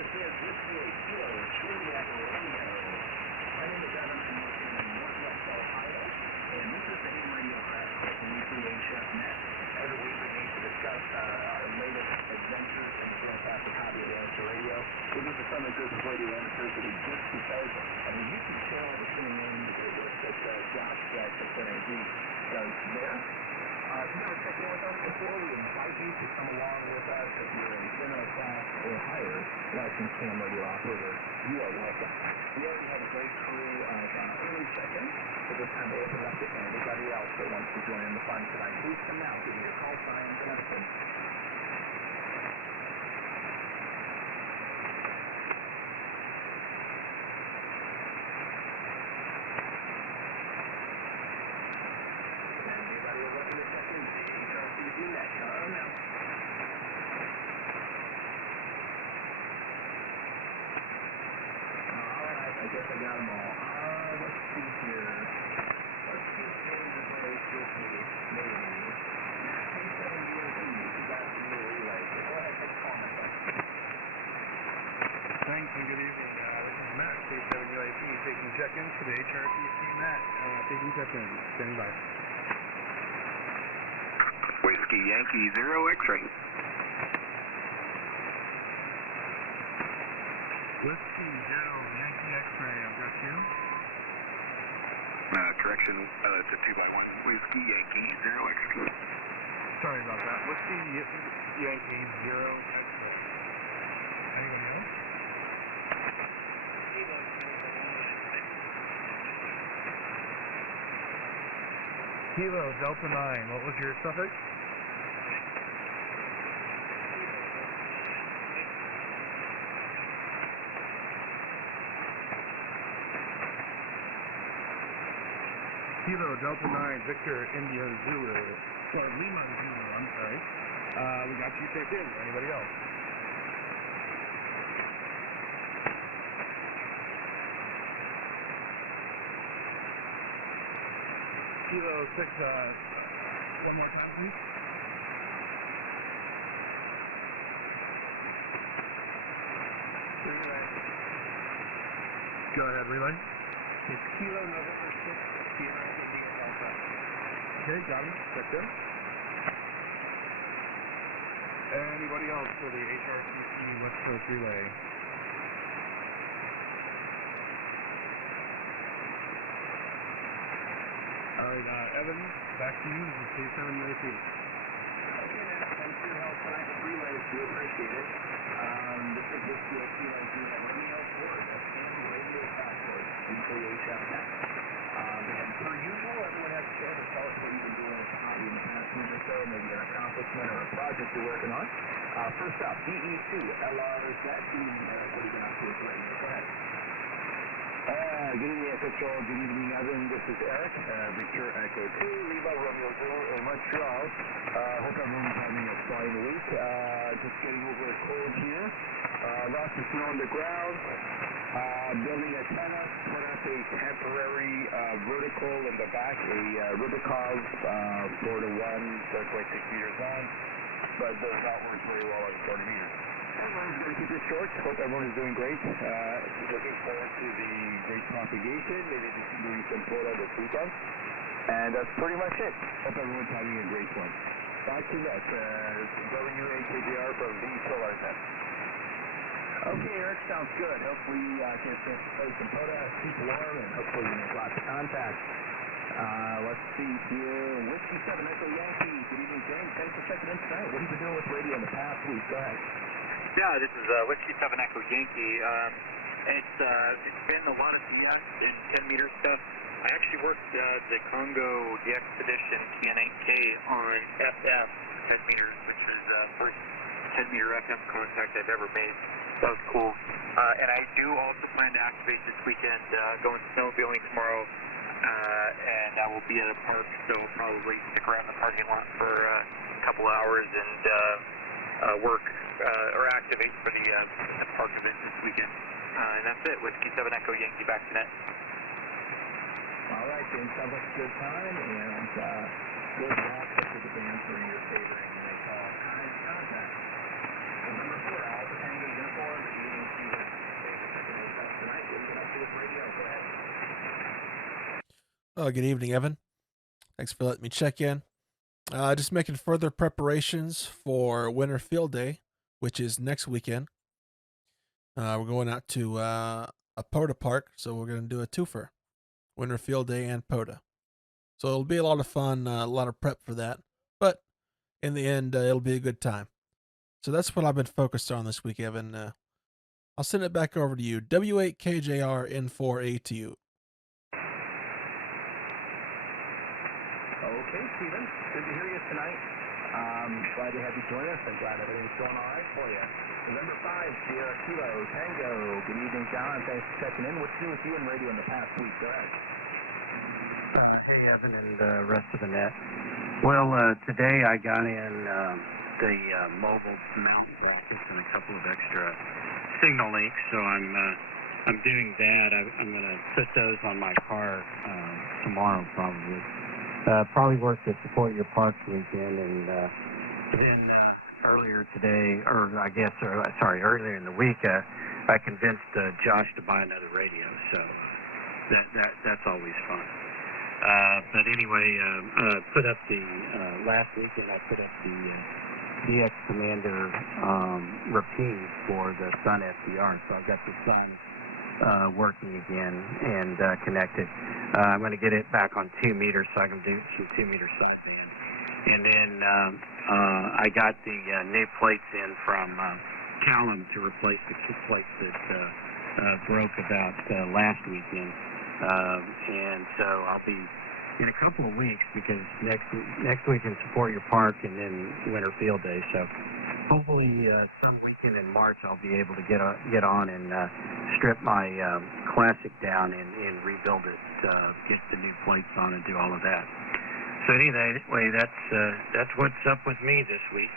This is Whiskey Kilo, Charlie Echo Romeo. My name is Evan. I'm located in Northwest Ohio, and this is the AM radio crash course from weekly HF Net. Every week we meet to discuss our latest adventures in the fantastic hobby of amateur radio. We do this on the group of radio amateurs that we just because of the YouTube channel we're tuning in to the work that Josh Concerning does there. If you've never checked in with us before, we invite you to come along with us. If you're in general class or higher, licensed ham radio operator, you are welcome. We already have a great crew of early check-ins, so this time we'll open up to anybody else that wants to join in the fun tonight. Please come now. Give me your call signs and everything. I guess I got them all. Let's see here. Let's see if James is really with me. Maybe. He's saying you got the new relay. So go ahead, take a call, my friend. Thanks and good evening. This is Matt, K7UIP, taking check-ins for the HRCC Net. Taking check-ins. Standing by. Whiskey Yankee 0 X-ray. Whiskey 0 Yankee X-ray, I've got you. Correction, it's a 2x1. Whiskey Yankee 0 X-ray. Sorry about that. Whiskey Yankee 0 X-ray. Anyone else? Kilo Delta 9, what was your suffix? Kilo Delta 9, Victor India Zulu, or Lima Zulu, I'm sorry. We got you taped in. Anybody else? Kilo 6, one more time, please. Relay. Go ahead, relay. It's Kilo November 6, Sierra India Delta. Okay, got him. Checked in. Anybody else for the HRCC West Coast relay? Alright, Evan, back to you. This is K7UIP. Okay, man. Thanks for your help tonight with relays. Do appreciate it. This is Whiskey Kilo Zulu Romeo Ford. That's the radio crash course. Weekly HF Net. And per usual, everyone has a chance to tell us what you've been doing with the hobby in the past week or so, maybe an accomplishment or a project you're working on. First up, DE2, LRZ. Good evening, Eric. What have you been up to with radio? Go ahead. Good evening, FHO. Good evening, Evan. This is Eric, Victor Echo 2, Lima Romeo 0 in Montreal. Hope everyone's having a fine week. Just getting over a cold here. Lots of snow on the ground. Building a antenna, put up a temporary vertical in the back, a Rubikov 4-to-1, 7.6 meters long, but does not work very well at 40 meters. Everyone's going to keep it short. Hope everyone is doing great. Looking forward to the great propagation. Maybe doing some photo this weekend. And that's pretty much it. Hope everyone's having a great one. Back to that. WAKBR from the Solar Net. Okay, Eric, sounds good. Hopefully you get a chance to play some photos, keep warm, and hopefully you make lots of contact. Let's see here. Whiskey 7 Echo Yankee. Good evening, James. Thanks for checking in tonight. What have you been doing with radio in the past week? Go ahead. Yeah, this is Whiskey 7 Echo Yankee. It's been a lot of DS and 10-meter stuff. I actually worked the Congo, the Expedition TN8K on FF 10 meters, which is the first 10-meter FM contact I've ever made. That was cool. And I do also plan to activate this weekend, going snowmobiling tomorrow, and I will be at a park, so I'll probably stick around the parking lot for a couple of hours and work or activate for the park event this weekend. And that's it. Whiskey 7 Echo Yankee back to net. All right, James. Sounds like a good time, and good luck to the band for your favorite. They call kind contact. Number 4, Alpha Tango Uniform, Good evening, Evan. Thanks for letting me check in. Just making further preparations for Winter Field Day, which is next weekend. We're going out to a POTA park, so we're going to do a twofer, Winter Field Day and POTA. So it'll be a lot of fun, a lot of prep for that. But in the end, it'll be a good time. So that's what I've been focused on this week, Evan. I'll send it back over to you. W8KJR N4ATU. Okay, Stephen. Good to hear you tonight. Glad to have you join us. I'm glad everything's going all right for you. November 5, Sierra Kilo Tango. Good evening, John. Thanks for checking in. What's new with you in radio in the past week? Go ahead. Hey, Evan, and the rest of the net. Well, today I got in the mobile mountain brackets and a couple of extra signal links, so I'm doing that. I'm going to put those on my car tomorrow, probably. Probably work the Support Your Parks weekend, and then earlier today, earlier in the week, I convinced Josh to buy another radio, so that's always fun. But anyway, put up the last weekend. I put up the DX Commander repeat for the Sun SDR, so I've got the Sun working again and connected. I'm going to get it back on 2 meters so I can do some 2 meter sideband. And then I got the new plates in from Callum to replace the kick plates that broke about last weekend. And so I'll be in a couple of weeks, because next week in Support Your Park and then Winter Field Day. So hopefully some weekend in March I'll be able to get on and strip my Classic down and rebuild it, get the new plates on and do all of that. So anyway, that's what's up with me this week.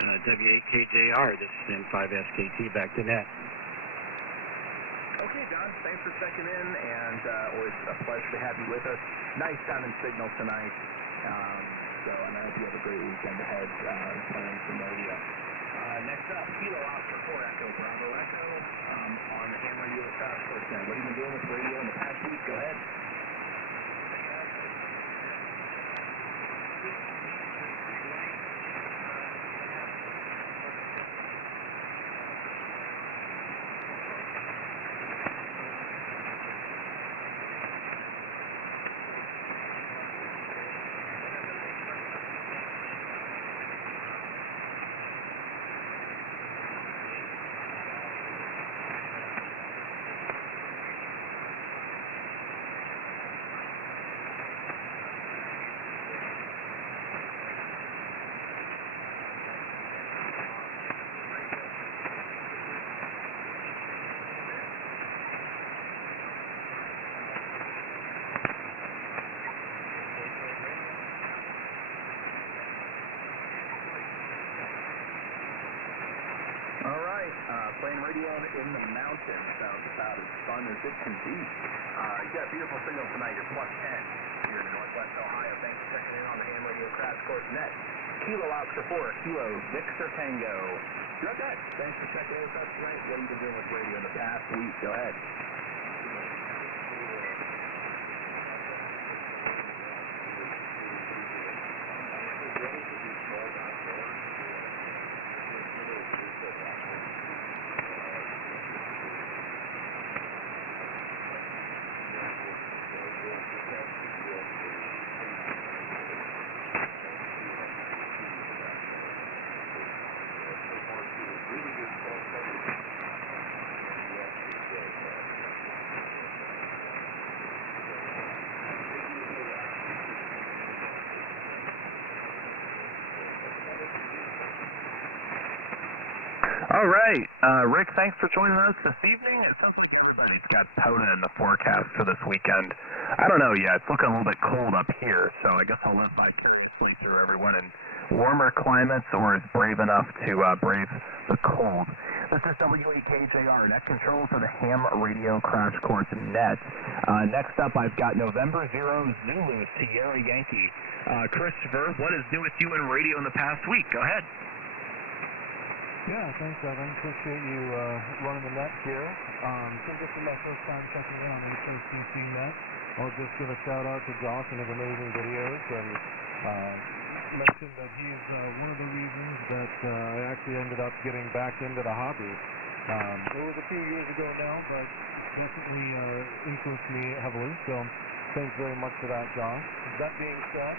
W8KJR, this is N5SKT, back to net. Okay, John, thanks for checking in, and always a pleasure to have you with us. Nice sounding signal tonight, so I hope you have a great weekend ahead playing some radio. Next up, Kilo Oscar 4 Echo Bravo Echo on the ham radio with Fast Force Net. What have you been doing with radio in the past week? Go ahead. Playing radio in the mountains sounds about as fun as it can be. You got a beautiful signal tonight. You're +10 here in Northwest Ohio. Thanks for checking in on the ham radio Crash Course Net. Kilo Oscar 4, Kilo Victor Tango. You're up next. Thanks for checking in with us tonight. What have you been doing with radio in the past week? Go ahead. All right, Rick, thanks for joining us this evening. It sounds like everybody's got POTA in the forecast for this weekend. I don't know yet. It's looking a little bit cold up here, so I guess I'll live vicariously through everyone in warmer climates or is brave enough to brave the cold. This is W8KJR, net control for the ham radio Crash Course Net. Next up, I've got November 0 Zulu Sierra Yankee. Christopher, what is new with you in radio in the past week? Go ahead. Yeah, thanks, Evan. Appreciate you running the net here. So this is my first time checking in on HRCC Net. I'll just give a shout out to Josh and his amazing videos, and mention that he's one of the reasons that I actually ended up getting back into the hobby. It was a few years ago now, but definitely influenced me heavily, so thanks very much for that, Josh. That being said,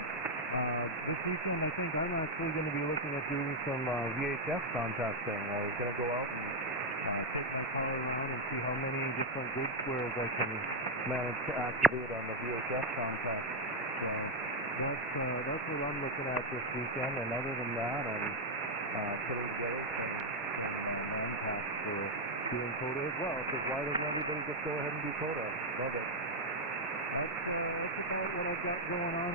this weekend I think I'm actually going to be looking at doing some VHF contacting. I was going to go out and take my car around and see how many different grid squares I can manage to activate on the VHF contact. So that's what I'm looking at this weekend, and other than that, I'm putting together some manpacks for doing CODA as well, because why doesn't everybody just go ahead and do CODA? Love it. That's about what I've got going on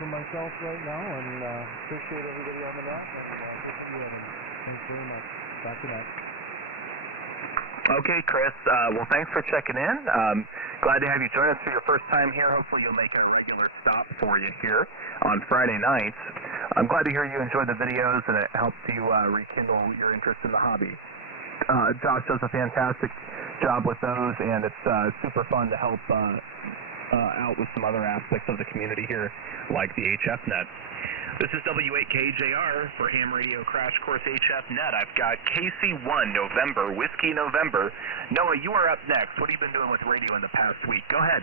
for myself right now, and appreciate everybody on the net, and good to you, and thanks very much. Back to net. Okay, Chris. Well, thanks for checking in. Glad to have you join us for your first time here. Hopefully you'll make a regular stop for you here on Friday nights. I'm glad to hear you enjoy the videos and it helps you rekindle your interest in the hobby. Josh does a fantastic job with those, and it's super fun to help out with some other aspects of the community here, like the HF Net. This is W8KJR for Ham Radio Crash Course HF Net. I've got KC1 November, Whiskey November. Noah, you are up next. What have you been doing with radio in the past week? Go ahead.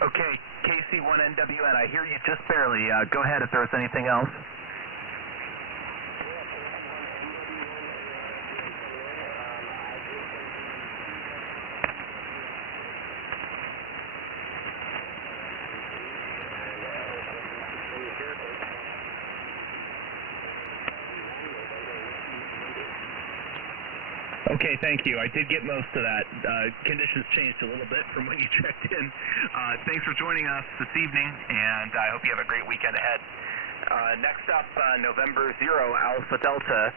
Okay, KC1NWN, I hear you just barely. Go ahead if there's anything else. Okay, thank you. I did get most of that. Conditions changed a little bit from when you checked in. Thanks for joining us this evening, and I hope you have a great weekend ahead. Next up, November 0, Alpha Delta.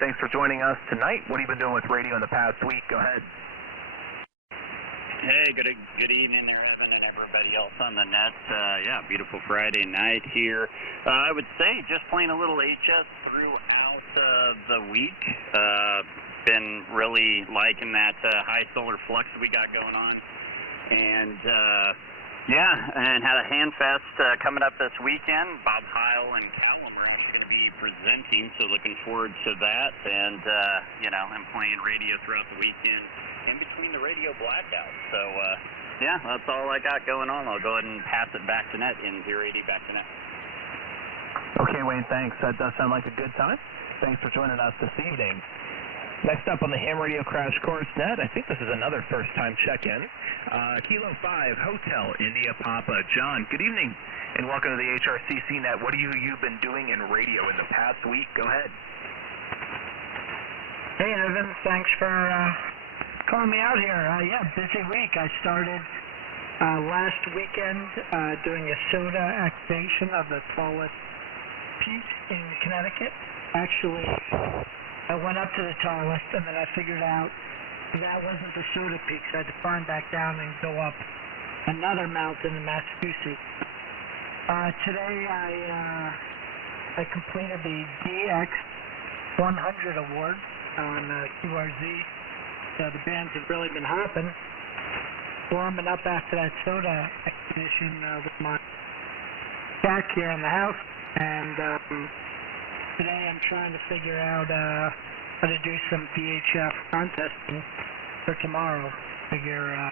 Thanks for joining us tonight. What have you been doing with radio in the past week? Go ahead. Hey, good evening there, Evan, and everybody else on the net. Yeah, beautiful Friday night here. I would say just playing a little HS throughout the week. Been really liking that high solar flux we got going on, and yeah, and had a handfest coming up this weekend. Bob Heil and Callum are actually going to be presenting, so looking forward to that. And you know, I'm playing radio throughout the weekend in between the radio blackouts. So yeah, that's all I got going on. I'll go ahead and pass it back to net in 080 back to net. Okay, Wayne, thanks. That does sound like a good time. Thanks for joining us this evening. Next up on the Ham Radio Crash Course Net, I think this is another first-time check-in. Kilo 5, Hotel, India Papa. John, good evening, and welcome to the HRCC Net. What have you been doing in radio in the past week? Go ahead. Hey, Evan. Thanks for calling me out here. Yeah, busy week. I started last weekend doing a soda activation of the tallest peak in Connecticut. Actually, I went up to the tallest, and then I figured out that wasn't the soda peak, so I had to climb back down and go up another mountain in Massachusetts. Today I completed the DX 100 award on QRZ. So the bands have really been hopping. Warming up after that soda expedition with my cat here in the house, and today I'm trying to figure out how to do some VHF contesting for tomorrow. Figure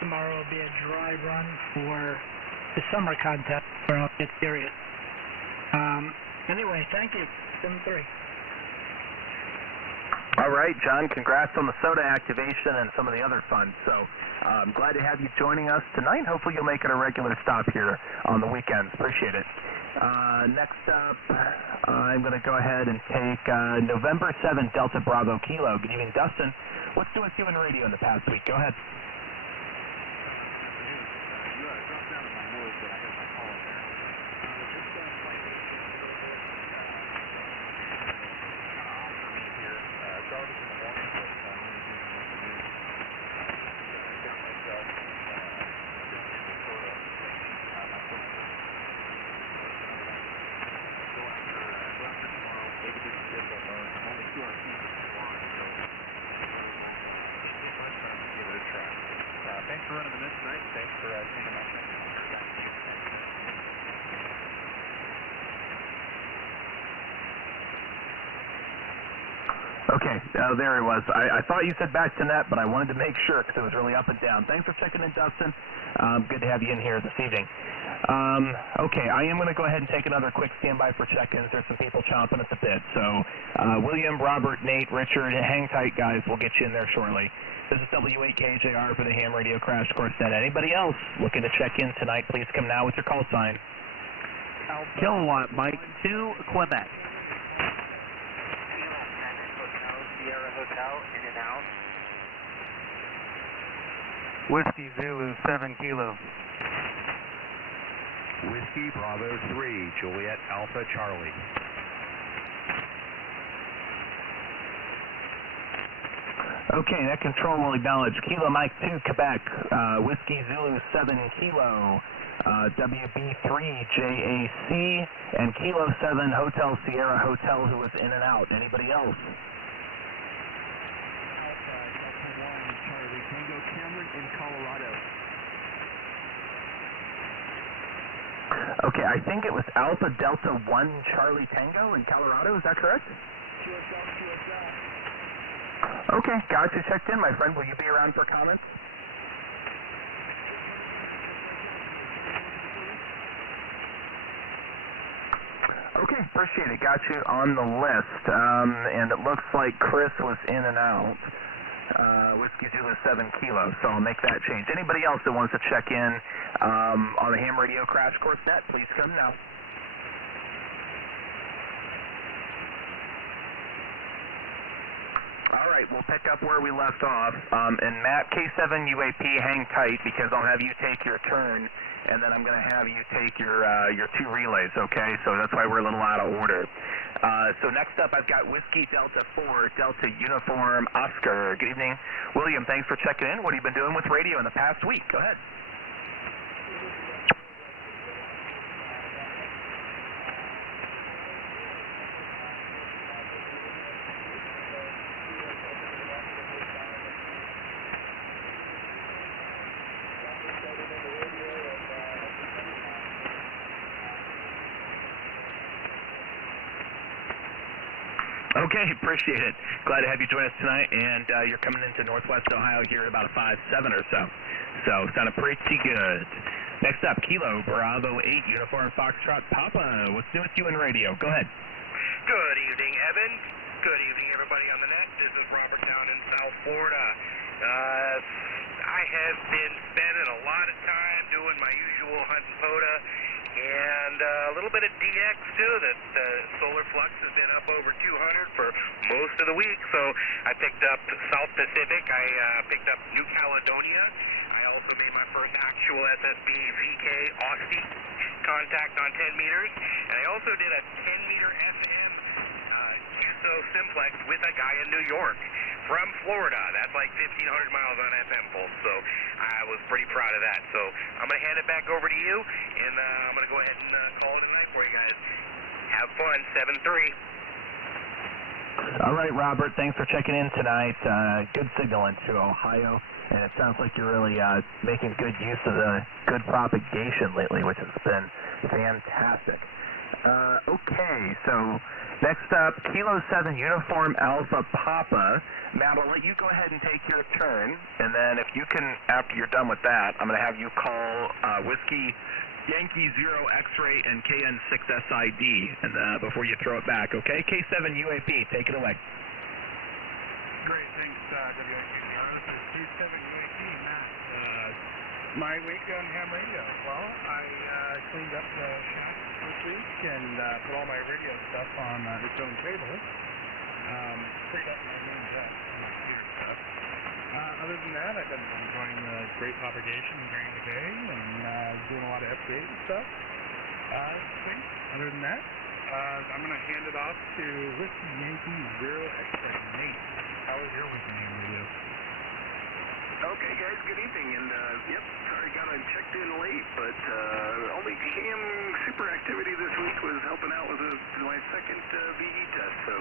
tomorrow will be a dry run for the summer contest where I'll get serious. Anyway, thank you. 7-3. All right, John, congrats on the soda activation and some of the other fun. So I'm glad to have you joining us tonight. Hopefully you'll make it a regular stop here on the weekends. Appreciate it. Next up, I'm going to go ahead and take November 7th, Delta Bravo Kilo. Good evening, Dustin. What's doing with you in radio in the past week? Go ahead. Thanks for running the miss tonight. Thanks for taking my time. Okay, there it was. I thought you said back to net, but I wanted to make sure because it was really up and down. Thanks for checking in, Dustin. Good to have you in here this evening. Okay, I am going to go ahead and take another quick standby for check-ins. There's some people chomping at the bit. So William, Robert, Nate, Richard, hang tight, guys. We'll get you in there shortly. This is W8KJR for the Ham Radio Crash Course Net. Anybody else looking to check in tonight, please come now with your call sign. Kilowatt Mike 2, Quebec. Sierra Hotel, in and out. Whiskey Zulu 7 Kilo. Whiskey Bravo 3, Juliet Alpha Charlie. Okay, that control will acknowledge Kilo Mike 2, Quebec, Whiskey Zulu 7 Kilo, WB3JAC, and Kilo 7 Hotel Sierra Hotel, who was in and out. Anybody else? Charlie Tango Cameron in Colorado. Okay, I think it was Alpha Delta 1 Charlie Tango in Colorado. Is that correct? Okay, got you checked in, my friend. Will you be around for comments? Okay, appreciate it. Got you on the list. And it looks like Chris was in and out. Whiskey Zulu 7 Kilo, so I'll make that change. Anybody else that wants to check in on the Ham Radio Crash Course Net, please come now. All right, we'll pick up where we left off. And Matt, K7 UAP, hang tight because I'll have you take your turn, and then I'm going to have you take your two relays, okay? So that's why we're a little out of order. So next up, I've got Whiskey Delta 4, Delta Uniform Oscar. Good evening. William, thanks for checking in. What have you been doing with radio in the past week? Go ahead. Okay, appreciate it. Glad to have you join us tonight, and you're coming into Northwest Ohio here at about a 5-7 or so. So, sounded pretty good. Next up, Kilo Bravo 8, Uniform Foxtrot Papa. What's new with you in radio? Go ahead. Good evening, Evan. Good evening, everybody on the net. This is Robert down in South Florida. I have been spending a lot of time doing my usual hunt and POTA, and a little bit of DX too. That solar flux has been up over 200 for most of the week. So I picked up South Pacific. I picked up New Caledonia. I also made my first actual SSB VK Aussie contact on 10 meters, and I also did a 10-meter FM QSO simplex with a guy in New York from Florida. That's like 1,500 miles on FM pulse, so I was pretty proud of that. So I'm going to hand it back over to you, and I'm going to go ahead and call it a night for you guys. Have fun, 7-3. All right, Robert, thanks for checking in tonight. Good signal into Ohio, and it sounds like you're really making good use of the good propagation lately, which has been fantastic. Okay, so next up, Kilo 7 Uniform Alpha Papa. Matt, I'll let you go ahead and take your turn, and then if you can, after you're done with that, I'm going to have you call Whiskey Yankee 0 X-Ray and KN6SID and before you throw it back, okay? K7 UAP, take it away. WHCR. This is 37 UAP, Matt. My week on ham radio. Well, I cleaned up the shaft this week and put all my radio stuff on its own table. Picked up my main desk and my computer stuff. Other than that, I've been enjoying the great propagation and during the day and doing a lot of FBA and stuff. Other than that, I'm going to hand it off to Whiskey Yankee Zero Extra Nate. How was your week on ham radio? Okay, guys, good evening, and yep, sorry, got checked in late, but only ham super activity this week was helping out with my second VE test, so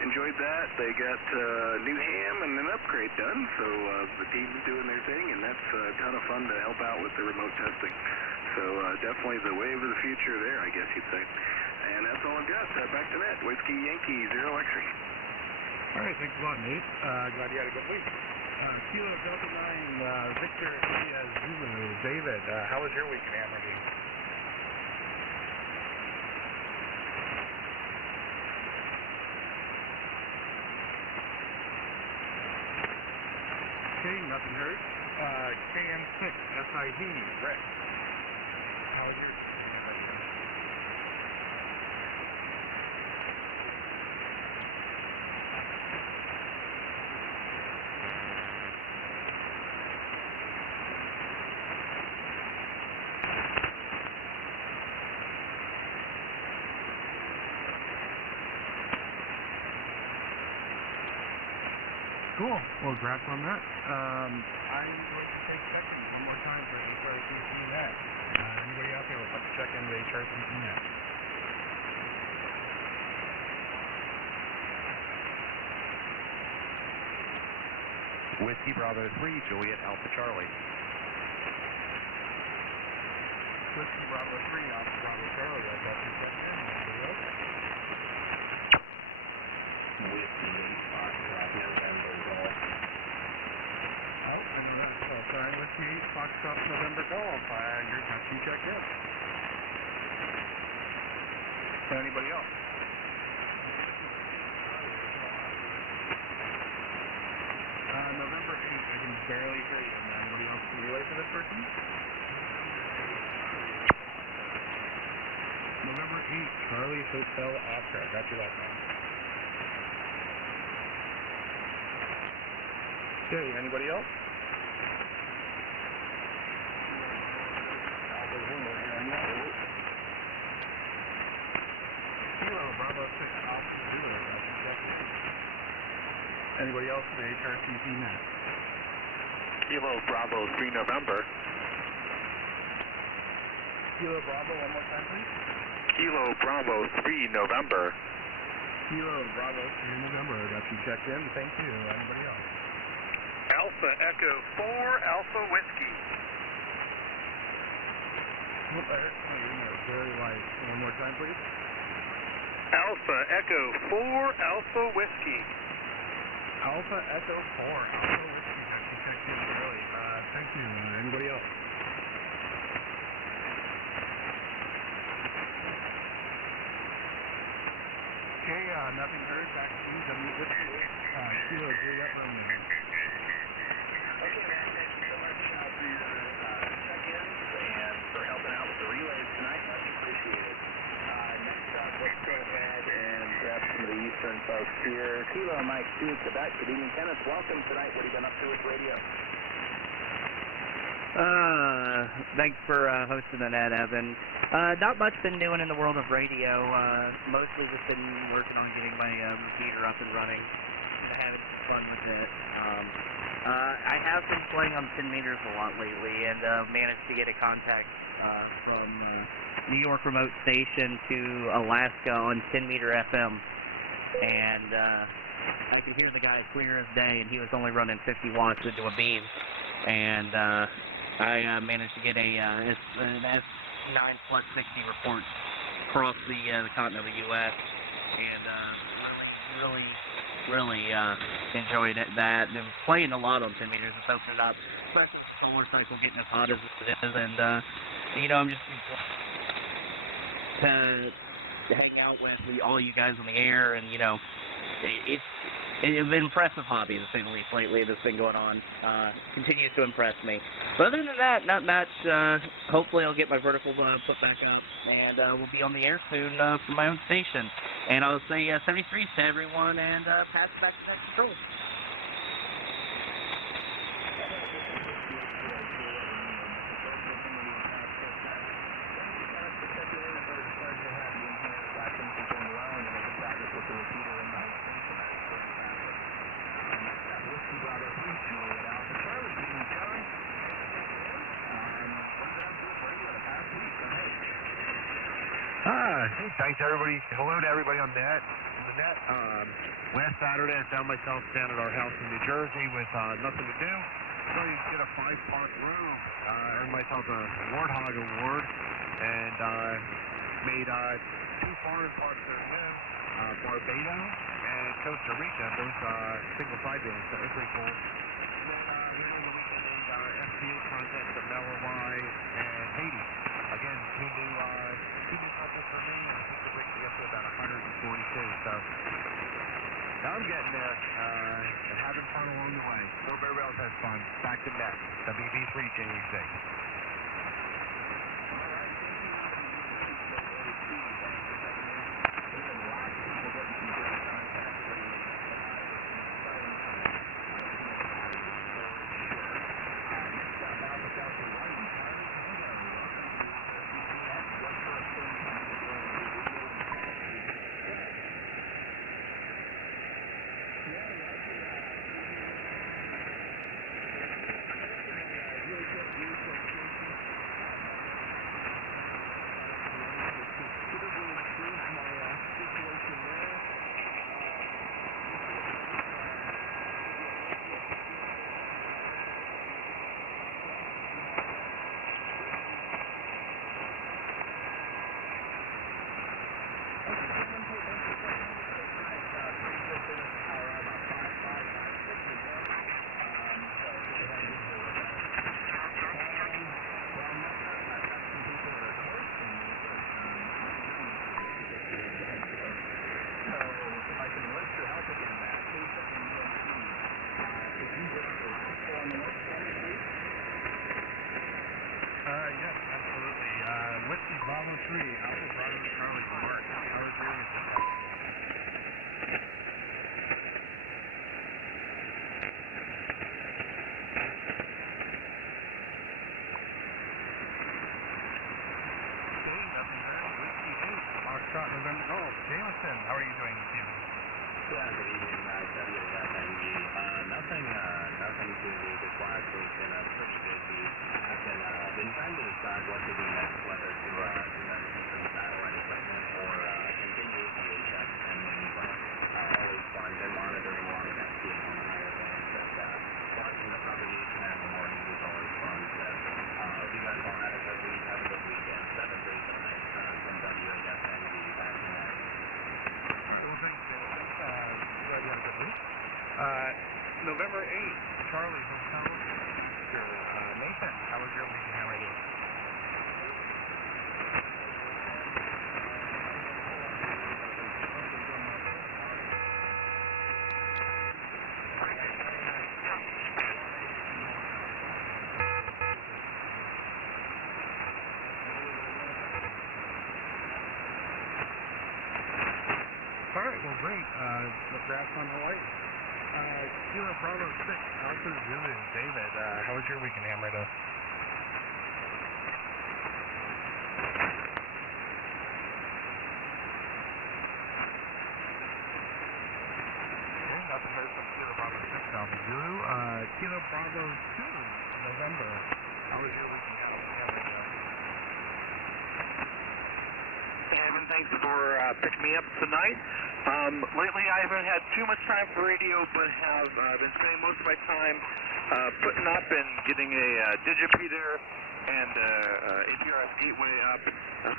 enjoyed that. They got new ham and an upgrade done, so the team's doing their thing, and that's a ton of fun to help out with the remote testing. So definitely the wave of the future there, I guess you'd say. And that's all I've got. Back to that. Whiskey Yankee, Zero X-ray. All right, thanks a lot, Nate. Glad you had a good week. Kilo Delta 9, Victor India Zulu. David, how was your week in ham radio? Okay, nothing heard. KM6, SID, Rex. How was your Cool. Well, congrats on that. I'm going to take second one more time for HRCC Net. Anybody out there would like to check into HRCC Net? Whiskey Bravo 3, Juliet Alpha Charlie. Whiskey Bravo 3, Alpha Bravo Charlie. I'd like to check in. Anybody else? Whiskey Foxtrot November Golf. Oh, sorry, Whiskey Foxtrot November Golf. You're touching check in. Anybody else? November 8th, I can barely hear you. Anybody else can relay for this person? November 8th, Charlie Hotel Oscar. Got you that time. Okay, anybody else? Kilo Bravo 6 Oscar Zero. Anybody else for the HRCC Net? Kilo Bravo 3 November. Kilo Bravo, one more time, please. Kilo Bravo 3 November. Kilo Bravo 3 November. Got you checked in. Thank you. Anybody else? Alpha Echo 4 Alpha Whiskey. Whoop, I heard somebody in there very light. One more time, please. Alpha Echo 4 Alpha Whiskey. Alpha Echo 4 Alpha Whiskey. Got you checked in early. Thank you. Anybody else? Okay, nothing heard. Back to you. Kilo Juliet Romeo. Okay, man, thank you so much for your check-ins and for helping out with the relays tonight. Much appreciated. Next up, let's go ahead and grab some of the Eastern folks here. Kilo Mike 2 Quebec. Good evening, Kenneth. Welcome tonight. What have you been up to with radio? Thanks for hosting the net, Evan. Not much been doing in the world of radio. Mostly just been working on getting my repeater up and running. Having fun with it. I have been playing on 10 meters a lot lately and managed to get a contact from New York remote station to Alaska on 10 meter FM. And I could hear the guy clear as day, and he was only running 50 watts into a beam. And I managed to get an S9 plus 60 report across the continent of the U.S. And really enjoyed that. And playing a lot on 10 meters and soaking it up, especially the solar cycle getting as hot as it is. And, I'm just to hang out with all you guys on the air. And, an impressive hobby, to say the least, lately that's been going on. Continues to impress me. But other than that, not much. Hopefully I'll get my vertical put back up, and we'll be on the air soon from my own station. And I'll say 73 to everyone, and pass it back to that control. Hey, thanks everybody. Hello to everybody on the net. Last Saturday I found myself down at our house in New Jersey with nothing to do. So I did a 5-part room. Earned myself a Warthog Award and made 2 foreign parts that are new. Barbados and Costa Rica, both single sidebands. That was pretty cool. And then here on the weekend FPA contests of Malawi and Haiti. Again, two new contests for me, and I think the break me up to about 142. So now I'm getting there and having fun along the way. Hope everybody else has fun. Back to net. WB3JAC. Yes, absolutely. Whiskey Bravo 3, Alpha Bravo Charlie Mark. How was your weekend? Whiskey 8, Foxtrot November Golf. Jameson, how are you doing this evening? Yeah, good evening, WFNG. Nothing too new. This last week's been pretty busy. I've been trying to decide what to do next, whether to some satellite equipment or continue with the HF and always fun. Been monitoring long enough to on the higher bands, but watching the propagation in the morning is always fun. So hope you guys all had a good week. Have a good weekend. 7 days tonight from WFNG back in there. November 8th, Charlie Hotel Master. Nathan, how was your weekend? How are you? All right, well, great. Congrats on Hawaii. Kilo Bravo 6, Alpha Zulu, David, how was your weekend, Hammerdo? Okay, nothing heard from Kilo Bravo 6, Alpha Zulu. Kilo Bravo 2, November, how was your weekend, Hammerdo? Evan, thanks for picking me up tonight. Lately I haven't had too much time for radio, but have been spending most of my time putting up and getting a digipeater and HRS gateway up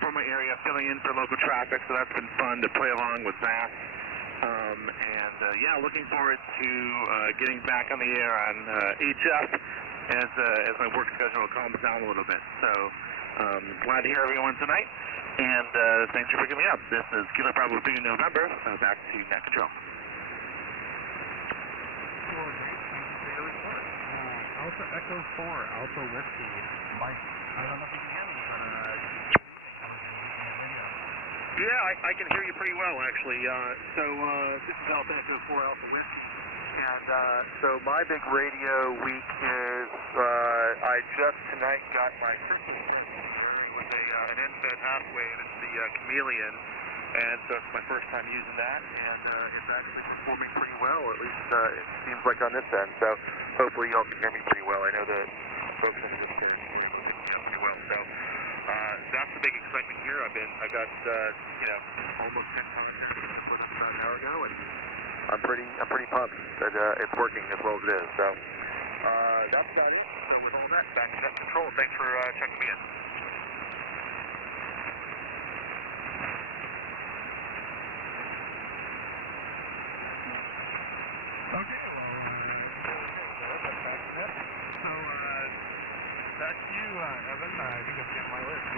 for my area, filling in for local traffic, so that's been fun to play along with that. Yeah, looking forward to getting back on the air on HF as my work schedule calms down a little bit. So glad to hear everyone tonight. And thanks for picking me up. This is Kilo Bravo 3 November. Back to Net Control. Delta Echo 4, Alpha Whiskey, Mike. I don't know if you can hear me, but Yeah, I can hear you pretty well, actually. This is Delta Echo 4 Alpha Whiskey. And so my big radio week is I just tonight got my Christmas present here. It was an end-fed halfway, and it's the Chameleon. And so it's my first time using that, and it's actually performing pretty well, at least it seems like on this end. So hopefully y'all can hear me pretty well. I know the folks in this territory will pick me up pretty well. So that's the big excitement here. I got almost 10 times put up about an hour ago, and I'm pretty pumped that it's working as well as it is. So that's about it. So with all that, back to net control. Thanks for checking me in. Okay, well, so back to you, Evan. I think I've got my list.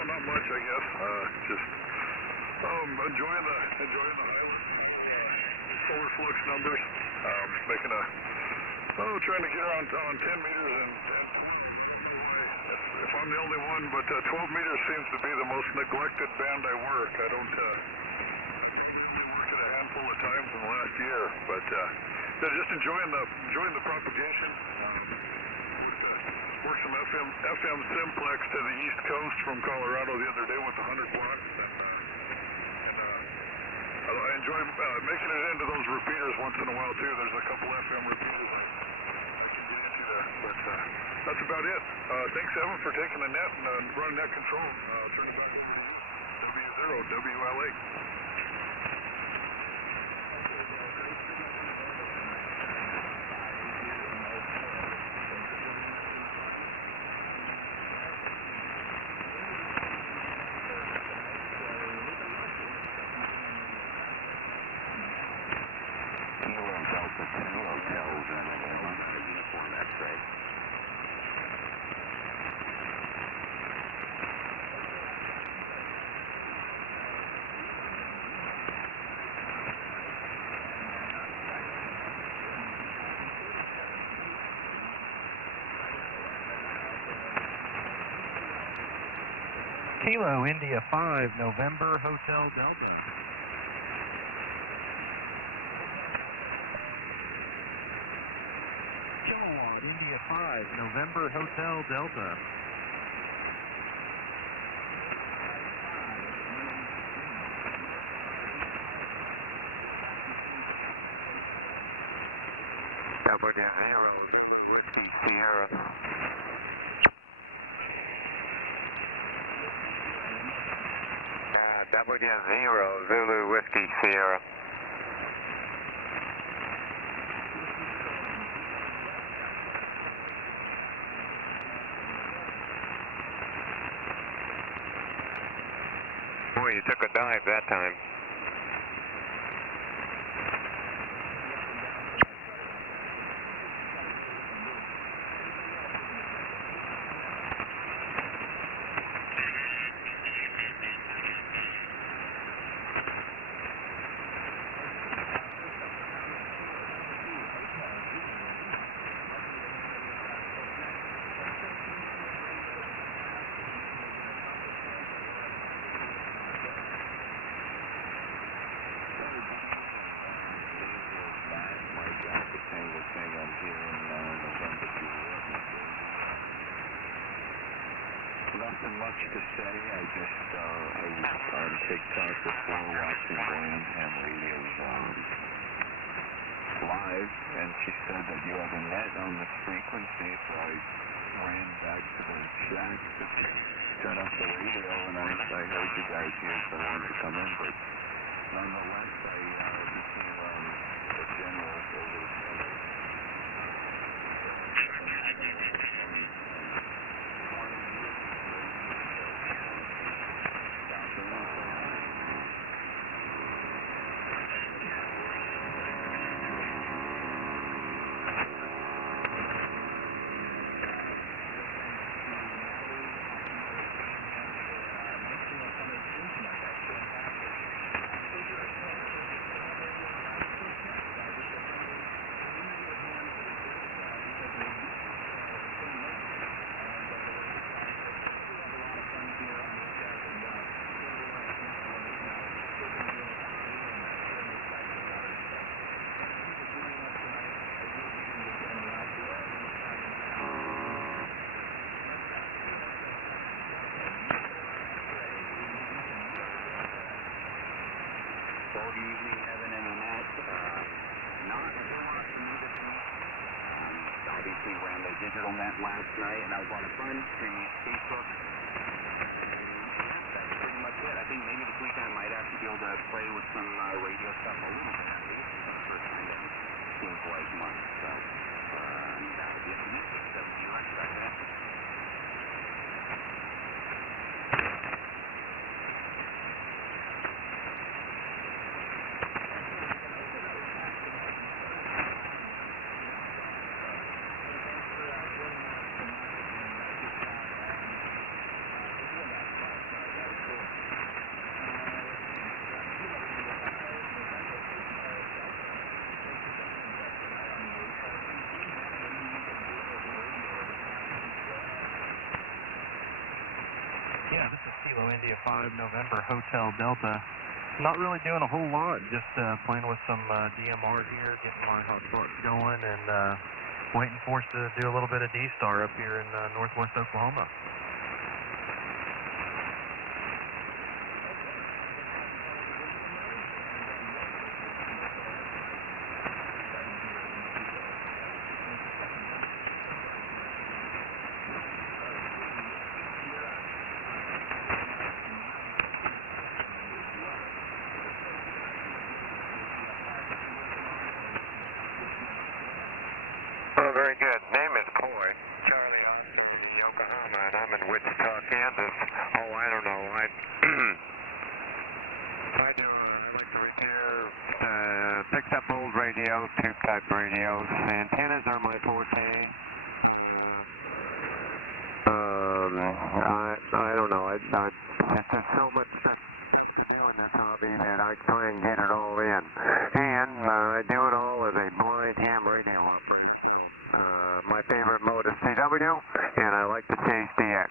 Not much, I guess. Just enjoying the Highland solar flux numbers. Trying to get on 10 meters and if I'm the only one, but 12 meters seems to be the most neglected band I work. I don't work it a handful of times in the last year, but just enjoying the propagation. Worked some FM simplex to the East Coast from Colorado the other day with 100 watts, and I enjoy making it into those repeaters once in a while too. There's a couple FM repeaters I can get into there, but that's about it. Thanks, Evan, for taking the net and running net control. I'll turn it back over to you. W0 WLA. Kilo India 5, November Hotel Delta. Kilowatt India 5, November Hotel Delta. Double down 0, Whiskey Sierra. Double down 0, Zulu Whiskey Sierra. Boy, you took a dive that time. nothing much to say. I just, I was on TikTok before watching Glenn Ham Radio's live, and she said that you have a net on this frequency, so I ran back to the shack to turn up the radio, and I heard you guys here, so I wanted to come in, but nonetheless, I became a general over the summer. Good evening, Evan and Annette. Not a whole lot for me this week. Obviously ran the digital net last night, and that was a lot of fun. Streaming at Facebook. That's pretty much it. I think maybe this weekend I might actually be able to play with some radio stuff a little bit at least for the first time in seems like months. So that would be it for this week. WQX back there. Yeah, this is Kilo India 5 November Hotel Delta. Not really doing a whole lot, just playing with some DMR here, getting my hotspots going, and waiting for us to do a little bit of D-Star up here in northwest Oklahoma. Oh, very good. Name is Coy. Charlie Oscar in Yokohama, and I'm in Wichita, Kansas. Oh, I don't know. I like to repair, fix up old radios, tube-type radios. Antennas are my forte. I don't know. There's just so much stuff to do in this hobby that I try and get it all in. And I do it all as a blind ham radio operator. My favorite mode is CW, and I like to chase DX.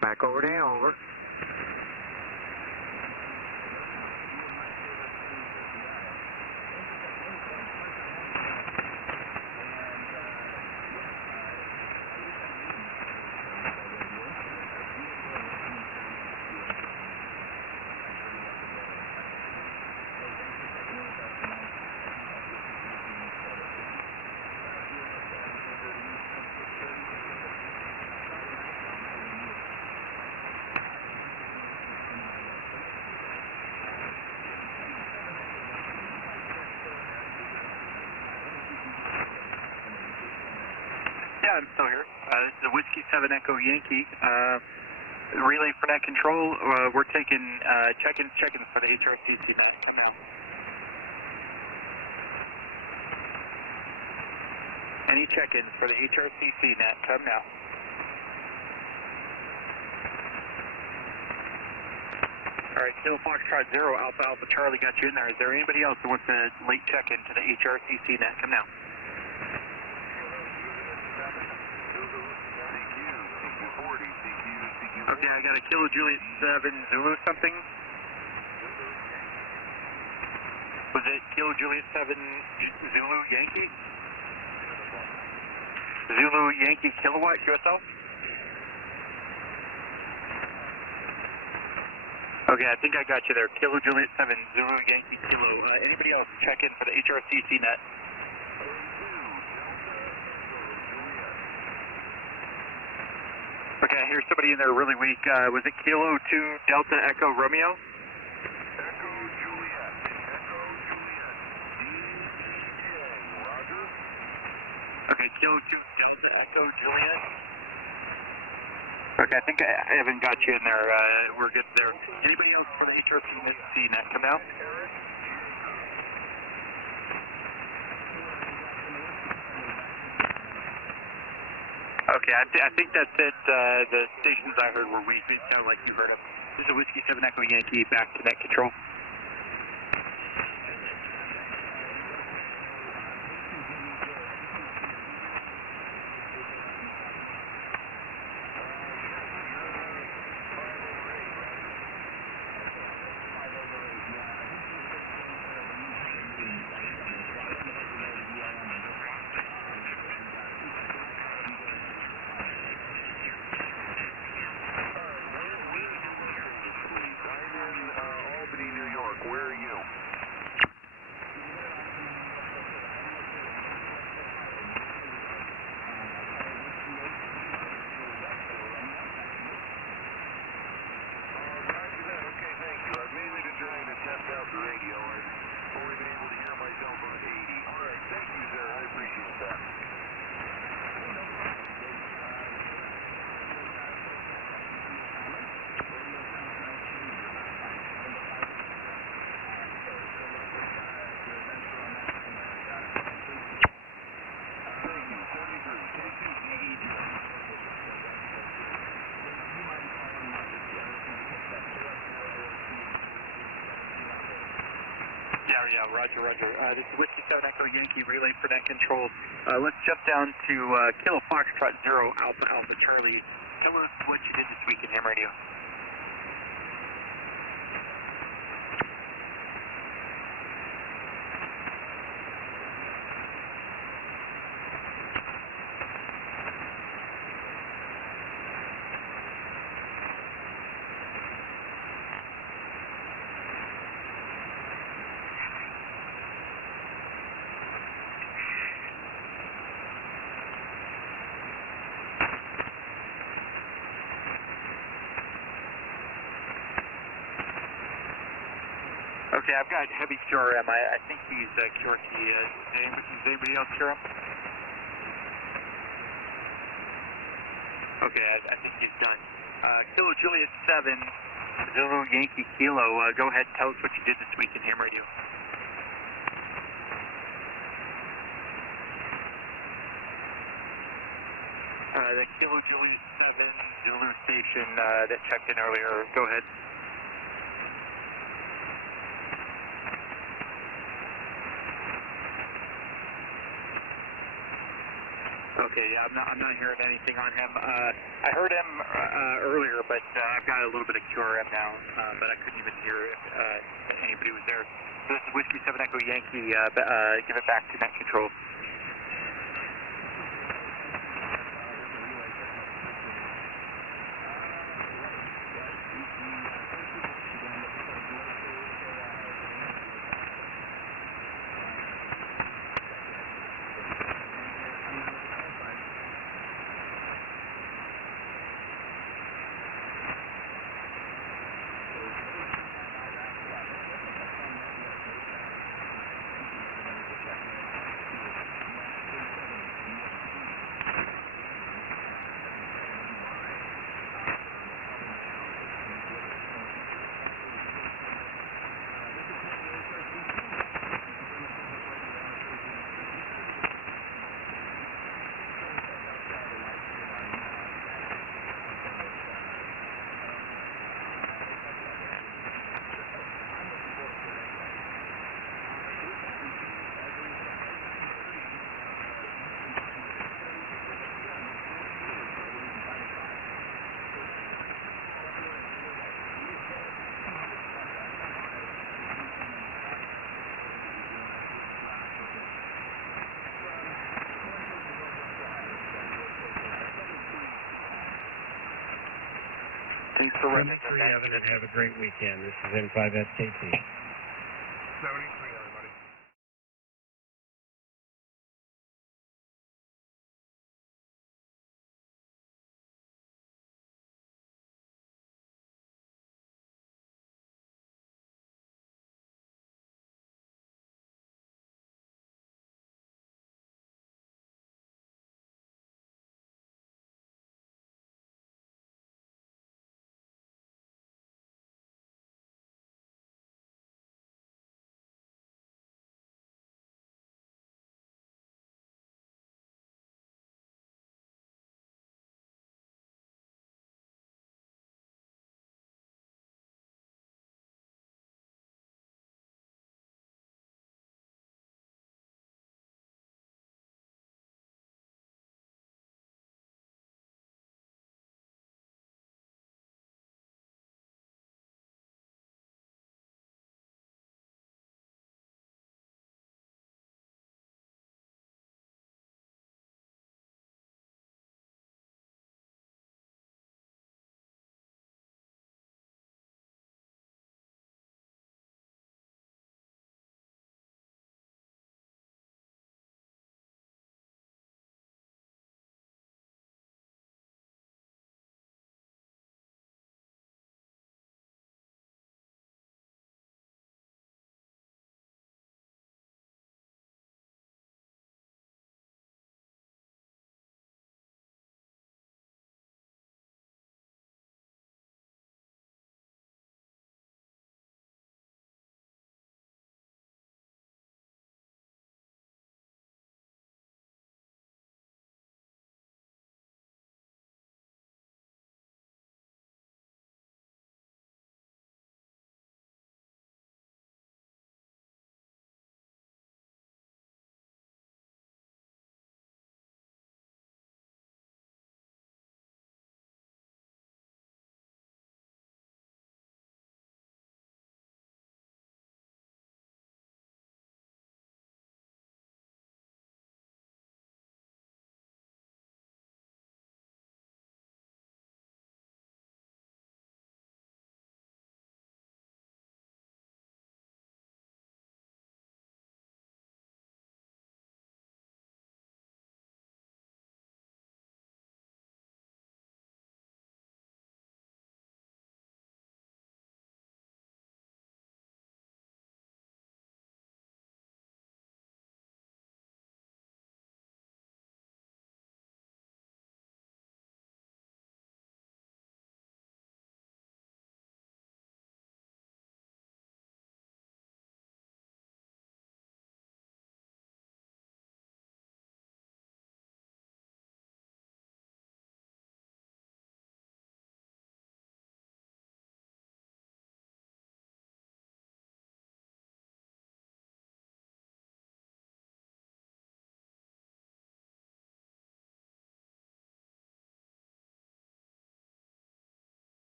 Back over to you, over. Yeah, I'm still here. This is a Whiskey 7 Echo Yankee. Relay for net control. We're taking check-ins for the HRCC net. Come now. Any check-ins for the HRCC net? Come now. All right, Still Foxtrot 0, Alpha Alpha Charlie got you in there. Is there anybody else that wants a late check-in to the HRCC net? Come now. Okay, I got a Kilo Juliet 7 Zulu something. Was it Kilo Juliet 7 Zulu Yankee? Zulu Yankee Kilowatt QSL? Okay, I think I got you there. Kilo Juliet 7, Zulu Yankee Kilo. Anybody else check in for the HRCC net? Okay, I hear somebody in there really weak. Was it Kilo 2 Delta Echo Romeo? Echo Juliet. Echo Juliet. DJ, Roger. Okay, Kilo 2 Delta Echo Juliet. Okay, I think I haven't got you in there. We're good there. Anybody else for the HRCC net come out? Okay, I think that's it. The stations I heard were weak. It sounded like you heard them. This is Whiskey 7 Echo Yankee, back to net control. Where are you? Roger that. Okay, thank you. I'm mainly been trying to test out the radio. I've only been able to hear myself on 80. All right, thank you, sir. I appreciate that. Yeah, roger. This is Whiskey 7 Echo Yankee relay for net control. Let's jump down to Kilo Foxtrot 0 Alpha Alpha Charlie. Tell us what you did this week in ham radio. Okay, I've got heavy QRM. I think he's QRT. Does anybody else hear him? Okay, I think he's done. Kilo Juliet 7, Zulu Yankee Kilo. Go ahead and tell us what you did this week in ham radio. The Kilo Juliet 7 Zulu station that checked in earlier. Go ahead. Okay, yeah, I'm not hearing anything on him. I heard him earlier, but I've got a little bit of QRM now, but I couldn't even hear if anybody was there. So this is Whiskey 7 Echo Yankee. Give it back to net control. Thanks for running the net. Evan, and have a great weekend. This is N5 at KT. 73.